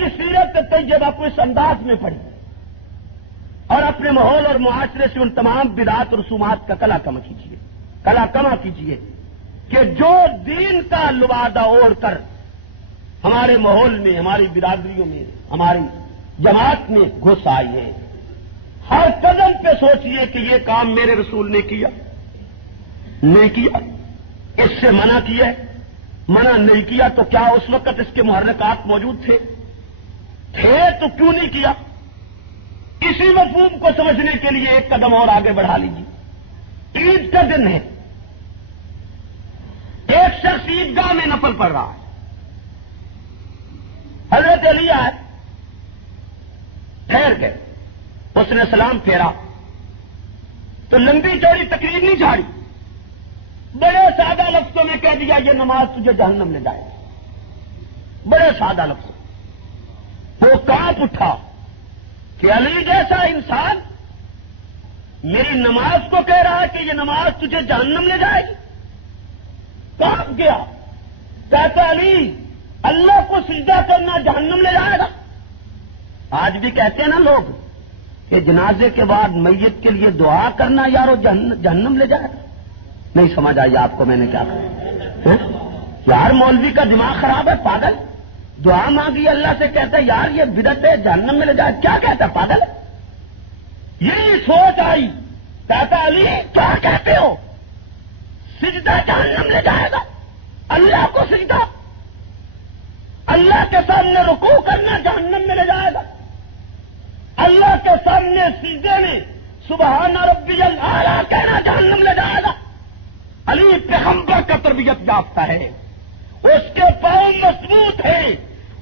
کی سیرت طیبہ کو اس انداز میں پڑھی اور اپنے ماحول اور معاشرے سے ان تمام بدعات اور رسومات کا کلا کما کیجیے کہ جو دین کا لبادہ اوڑھ کر ہمارے ماحول میں، ہماری برادریوں میں، ہماری جماعت میں گھس آئی ہے، ہر قدم پہ سوچئے کہ یہ کام میرے رسول نے کیا نہیں کیا، اس سے منع کیا ہے، منع نہیں کیا تو کیا اس وقت اس کے محرکات موجود تھے تو کیوں نہیں کیا؟ اسی مفہوم کو سمجھنے کے لیے ایک قدم اور آگے بڑھا لیجیے۔ عید کا دن ہے، ایک شخص عیدگاہ میں نفل پڑھ رہا ہے، حضرت علی آئے، ٹھہر گئے، اس نے سلام پھیرا تو لمبی چوڑی تقریر نہیں جھاڑی، بڑے سادہ لفظوں میں کہہ دیا یہ نماز تجھے جہنم لے جائے گی، بڑے سادہ لفظوں۔ وہ کانپ اٹھا کہ علی جیسا انسان میری نماز کو کہہ رہا ہے کہ یہ نماز تجھے جہنم لے جائے گی، کانپ گیا، کہتا علی اللہ کو سجدہ کرنا جہنم لے جائے گا؟ آج بھی کہتے ہیں نا لوگ کہ جنازے کے بعد میت کے لیے دعا کرنا یارو جہنم لے جائے گا۔ نہیں سمجھ آئی آپ کو میں نے کیا کہا؟ یار مولوی کا دماغ خراب ہے، پاگل، دعا مانگی اللہ سے، کہتا ہے یار یہ بدعت ہے جہنم میں لے جائے، کیا کہتا ہے پاگل؟ یہی سوچ آئی، کہتا علی کیا کہتے ہو، سجدہ جہنم لے جائے گا؟ اللہ کو سجدہ، اللہ کے سامنے رکوع کرنا جہنم میں لے جائے گا؟ اللہ کے سامنے سجدے میں سبحان ربی الاعلی کہنا جہنم لے جائے گا؟ علی پیغمبر کا تربیت یافتہ ہے، اس کے پاؤں مضبوط ہیں،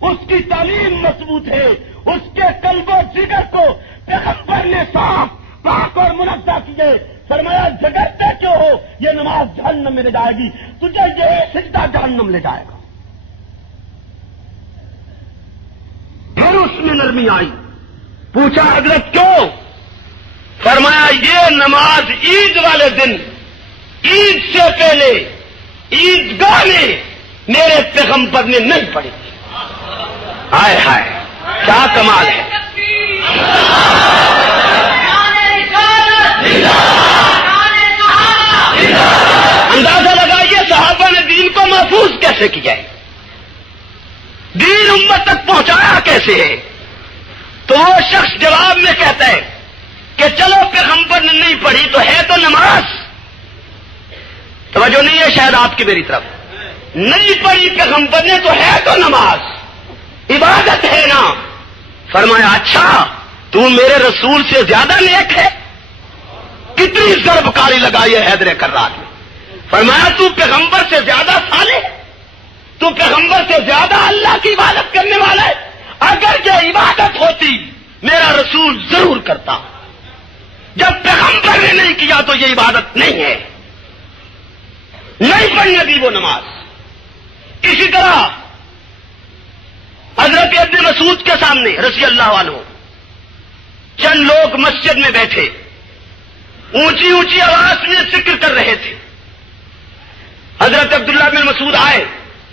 اس کی تعلیم مضبوط ہے، اس کے قلب و جگر کو پیغمبر نے صاف پاک اور منزہ کیے، فرمایا جگرتے کیوں ہو، یہ نماز جہنم میں لے جائے گی، تجھے یہ سجدہ جہنم لے جائے گا۔ پھر اس میں نرمی آئی، پوچھا حضرت کیوں؟ فرمایا یہ نماز عید والے دن، عید سے پہلے عیدگاہ میں میرے پیغمبر نے نہیں پڑھی۔ ہائے ہائے کیا کمال ہے! اندازہ لگائیے صحابہ نے دین کو محفوظ کیسے کیا ہے، دین امت تک پہنچایا کیسے ہے؟ تو وہ شخص جواب میں کہتا ہے کہ چلو پیغمبر نے نہیں پڑھی تو ہے تو نماز، توجہ نہیں ہے شاید آپ کی میری طرف، نہیں پڑھی پیغمبر نے تو ہے تو نماز، عبادت ہے نا۔ فرمایا اچھا تو میرے رسول سے زیادہ نیک ہے؟ کتنی ضرب کاری لگائی ہے حیدر کرار نے۔ فرمایا تو پیغمبر سے زیادہ صالح، تو پیغمبر سے زیادہ اللہ کی عبادت کرنے والا ہے؟ اگر یہ عبادت ہوتی میرا رسول ضرور کرتا، جب پیغمبر نے نہیں کیا تو یہ عبادت نہیں ہے، نہیں پڑھنے دی وہ نماز۔ اسی طرح حضرت ابن مسعود کے سامنے رضی اللہ عنہ چند لوگ مسجد میں بیٹھے اونچی اونچی آواز میں ذکر کر رہے تھے، حضرت عبداللہ بن مسعود آئے،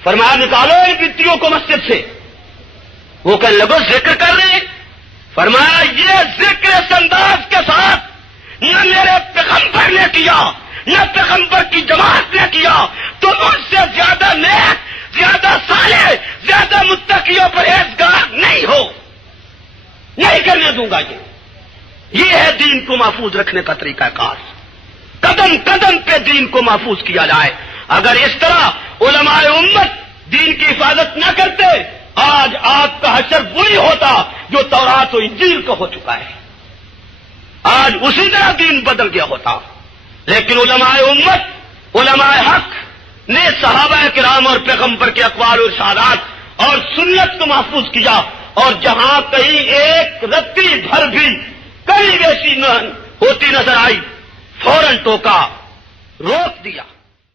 فرمایا نکالو ان بتیوں کو مسجد سے۔ وہ کہنے لگو ذکر کر رہے ہیں؟ فرمایا یہ ذکر اس انداز کے ساتھ نہ میرے پیغمبر نے کیا نہ پیغمبر کی جماعت نے کیا، تو ان سے زیادہ نیک، زیادہ صالح، زیادہ متقی و پرہیزگار نہیں ہو، نہیں کرنے دوں گا۔ یہ ہے دین کو محفوظ رکھنے کا طریقہ کار، قدم قدم پہ دین کو محفوظ کیا جائے۔ اگر اس طرح علماء امت دین کی حفاظت نہ کرتے، آج آپ کا حشر وہی ہوتا جو تورات و انجیل کا ہو چکا ہے، آج اسی طرح دین بدل گیا ہوتا۔ لیکن علماء امت، علماء حق نے صحابہ کرام اور پیغمبر کے اقوال و ارشادات اور سنت کو محفوظ کیا، اور جہاں کہیں ایک رتی بھر بھی کمی بیشی ہوتی نظر آئی فوراً ٹوکا، روک دیا۔